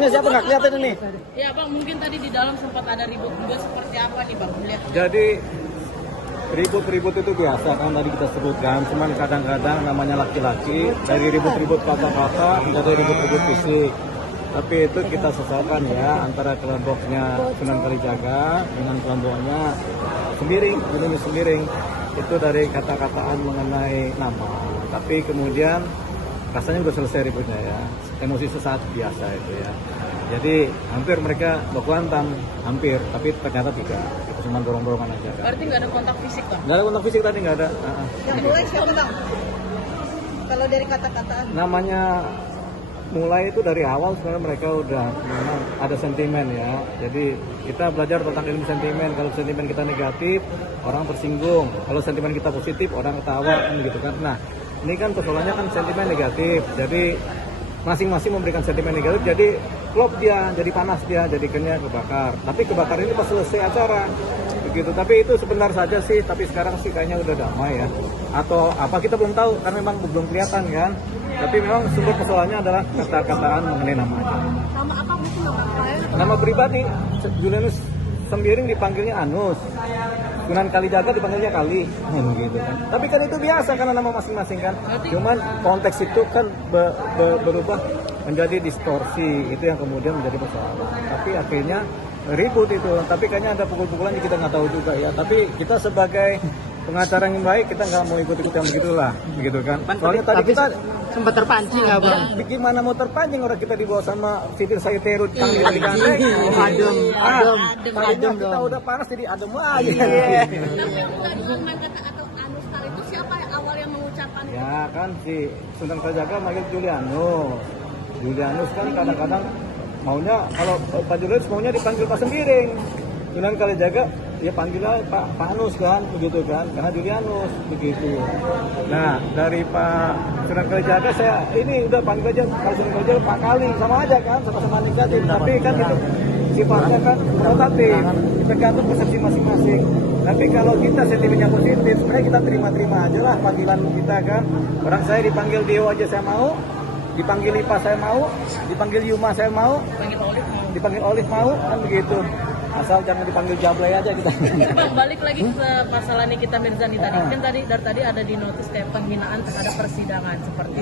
Orangnya siapa nggak kelihatan ini? Ya Bang, mungkin tadi di dalam sempat ada ribut-ribut seperti apa nih Bang? Lihat. Jadi ribut-ribut itu biasa kan tadi kita sebutkan, cuman kadang-kadang namanya laki-laki dari ribut-ribut kata-kata menjadi ribut-ribut fisik. Tapi itu kita sesuaikan ya antara kelompoknya Sunan Kalijaga dengan kelompoknya Sembiring, Gunung Sembiring. Itu dari kata-kataan mengenai nama. Tapi kemudian rasanya udah selesai ributnya ya. Emosi sesaat biasa itu ya. Jadi hampir mereka baku hantam, hampir, tapi ternyata tidak. Itu cuma dorong-dorongan aja kan. Berarti nggak ada kontak fisik Bang? Nggak ada kontak fisik tadi, nggak ada. Yang mulai siapa Bang? Kalau dari kata-kataan? Namanya mulai itu dari awal sebenarnya mereka udah memang ada sentimen ya. Jadi kita belajar tentang ilmu sentimen. Kalau sentimen kita negatif, orang tersinggung. Kalau sentimen kita positif, orang ketawa kan gitu kan. Nah, ini kan persoalannya kan sentimen negatif. Jadi masing-masing memberikan sentimen negatif. Jadi klop dia, jadi panas dia, jadikannya kebakar. Tapi kebakar ini pas selesai acara. Begitu. Tapi itu sebentar saja sih, tapi sekarang sih kayaknya udah damai ya. Atau apa kita belum tahu karena memang belum kelihatan kan. Tapi memang sumber persoalannya adalah kata-kataan mengenai nama aja. Nama apa mungkin Bang? Nama pribadi, Julianus Sembiring dipanggilnya Anus. Sunan Kalijaga dipanggilnya Kali, gitu kan. Tapi kan itu biasa karena nama masing-masing kan. Cuman konteks itu kan berubah menjadi distorsi, itu yang kemudian menjadi persoalan. Tapi akhirnya ribut itu. Tapi kayaknya ada pukul-pukulan yang kita nggak tahu juga ya. Tapi kita sebagai pengacara yang baik kita nggak mau ikut-ikut yang begitulah, begitu kan. Soalnya tadi kita sempat terpancing nggak Bang? Gimana mau terpancing orang kita dibawa sama Siti Saiterut panggil di gandeng. Adem kita udah panas jadi adem aja. Tapi tadi dengan kata atau Anustar itu siapa yang awal yang mengucapkan? Ya kan si Sunan Kalijaga manggil Julianus. Julianus kan kadang-kadang maunya kalau Pak Julianus maunya dipanggil Pak Sembiring. Sunan Kalijaga ya panggilnya Pak Anus kan, begitu kan, karena Julianus begitu. Nah dari Pak Sunan Kalijaga saya ini udah panggil aja kalau Sunan Kalijaga Pak Kali sama aja kan, sama-sama negatif. Tapi kan itu sifatnya kan rotatif, tergantung persepsi masing-masing. Tapi kalau kita sentimennya positif, sebenarnya kita terima-terima aja lah panggilan kita kan. Orang saya dipanggil Dio aja saya mau, dipanggil Lipa saya mau, dipanggil Yuma saya mau, dipanggil Olive mau, kan begitu. Asal jangan dipanggil Jablay aja kita. Bang, balik lagi ke masalah Nikita Mirzani tadi. Kan tadi dari tadi ada di notis kayak penghinaan terhadap persidangan seperti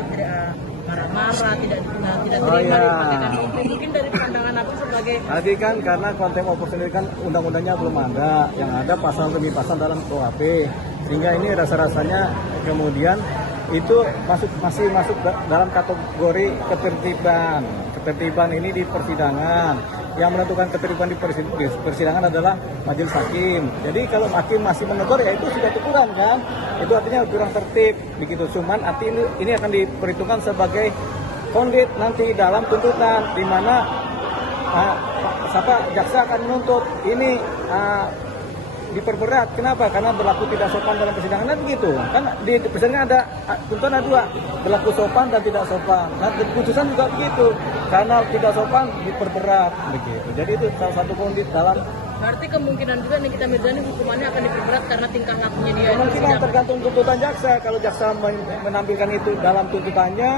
marah-marah, tidak terima dipakai mungkin dari pandangan aku sebagai tadi kan karena contempt of sendiri kan undang-undangnya belum ada, yang ada pasal demi pasal dalam KUHP, sehingga ini rasa-rasanya kemudian itu masih masuk dalam kategori ketertiban. Ketertiban ini di persidangan. Yang menentukan ketertiban di persidangan adalah majelis hakim. Jadi kalau hakim masih menegur ya itu sudah teguran kan. Itu artinya kurang tertib begitu. Cuman arti ini akan diperhitungkan sebagai kondit nanti dalam tuntutan di mana jaksa akan menuntut ini diperberat. Kenapa? Karena berlaku tidak sopan dalam persidangan dan begitu. Kan di persidangan ada tuntutan ada dua, berlaku sopan dan tidak sopan. Nah, putusan juga begitu. Karena tidak sopan diperberat begitu. Jadi itu salah satu kondisi dalam. Berarti kemungkinan juga Nikita Mirzani hukumannya akan diperberat karena tingkah lakunya dia. Kemungkinan tergantung tuntutan jaksa. Kalau jaksa menampilkan itu dalam tuntutannya,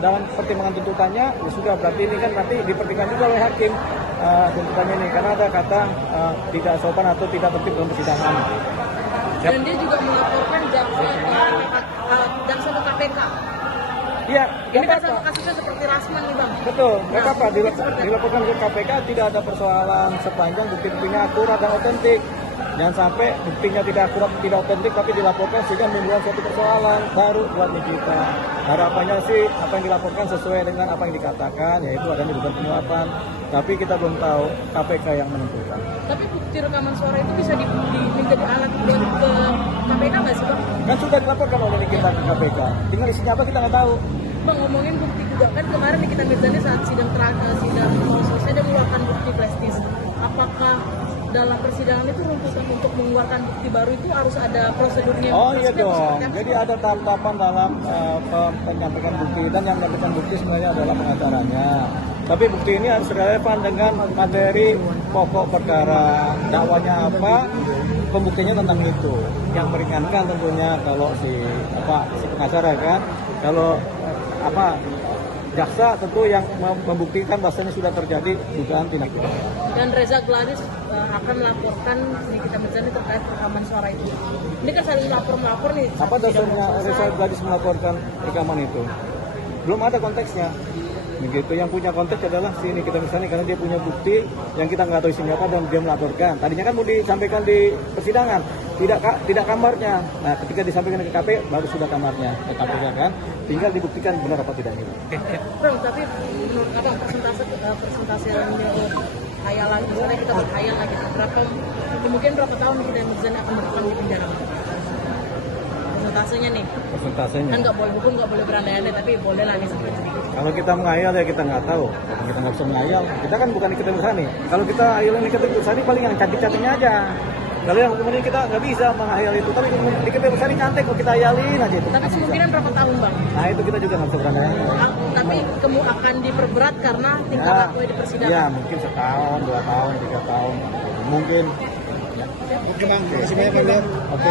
dalam pertimbangan tuntutannya, ya sudah berarti ini kan nanti dipertimbangkan juga oleh hakim tuntutannya ini karena ada kata tidak sopan atau tidak tertib dalam persidangan. Dan dia juga melaporkan jaksa ke KPK. Iya, ini kan sama kasusnya seperti Rasman nih Bang. Betul, nggak apa-apa dilaporkan ke KPK, tidak ada persoalan sepanjang bukti-buktinya akurat dan otentik. Jangan sampai buktinya tidak akurat, tidak otentik, tapi dilaporkan sehingga menimbulkan suatu persoalan baru buat kita. Harapannya sih apa yang dilaporkan sesuai dengan apa yang dikatakan, yaitu adanya dugaan penyuapan. Tapi kita belum tahu KPK yang menentukan. Tapi bukti rekaman suara itu bisa menjadi alat buat ke KPK nggak sih Bang? Kan sudah dilaporkan oleh kita ke KPK. Tinggal isinya apa kita nggak tahu. Bang, ngomongin bukti juga kan kemarin Nikita Mirzani saat sidang selesai dia mengeluarkan bukti plastis. Apakah dalam persidangan itu runtutan untuk mengeluarkan bukti baru itu harus ada prosedurnya? Oh iya dong. Jadi ada tahap-tahapan dalam penyampaikan bukti dan yang menyampaikan bukti sebenarnya adalah pengacaranya. Tapi bukti ini harus relevan dengan materi pokok perkara, dakwanya apa, pembuktiannya tentang itu. Yang meringankan tentunya kalau si pengacara kan, kalau jaksa tentu yang membuktikan bahwasanya sudah terjadi dugaan tindak pidana. Dan Reza Gladys akan melaporkan Nikita Mirzani terkait rekaman suara itu. Ini kan saling melapor nih. Apa dasarnya Reza Gladys melaporkan rekaman itu? Belum ada konteksnya. Begitu, yang punya konteks adalah si Nikita Mirzani karena dia punya bukti yang kita nggak tahu isinya apa dan dia melaporkan. Tadinya kan mau disampaikan di persidangan, tidak kamarnya. Nah, ketika disampaikan ke KP baru sudah kamarnya ke KPK kan, tinggal dibuktikan benar apa tidaknya. Bang, tapi menurut abang persentase yang khayalan, misalnya kita berkhayal lagi mungkin berapa tahun Nikita Mirzani akan bertahan di penjara? Persentasenya nih. Persentasenya. Kan nggak boleh hukum, nggak boleh berandai-andai, tapi boleh lah nih sedikit. Kalau kita menghayal ya kita nggak tahu. Kita nggak bisa menghayal. Kita kan bukan Nikita Mirzani. Kalau kita hayal Nikita Mirzani paling yang cantik-cantiknya aja. Kalau yang hukum ini kita nggak bisa menghayal itu. Tapi Nikita Mirzani cantik kok kita hayalin aja itu. Tapi kemungkinan berapa tahun bang? Nah itu kita juga nggak bisa berandai-andai. Tapi kamu akan diperberat karena tingkat lakunya di persidangan. Ya mungkin setahun, 2 tahun, 3 tahun. Mungkin. Oke bang, terima kasih banyak bang. Oke.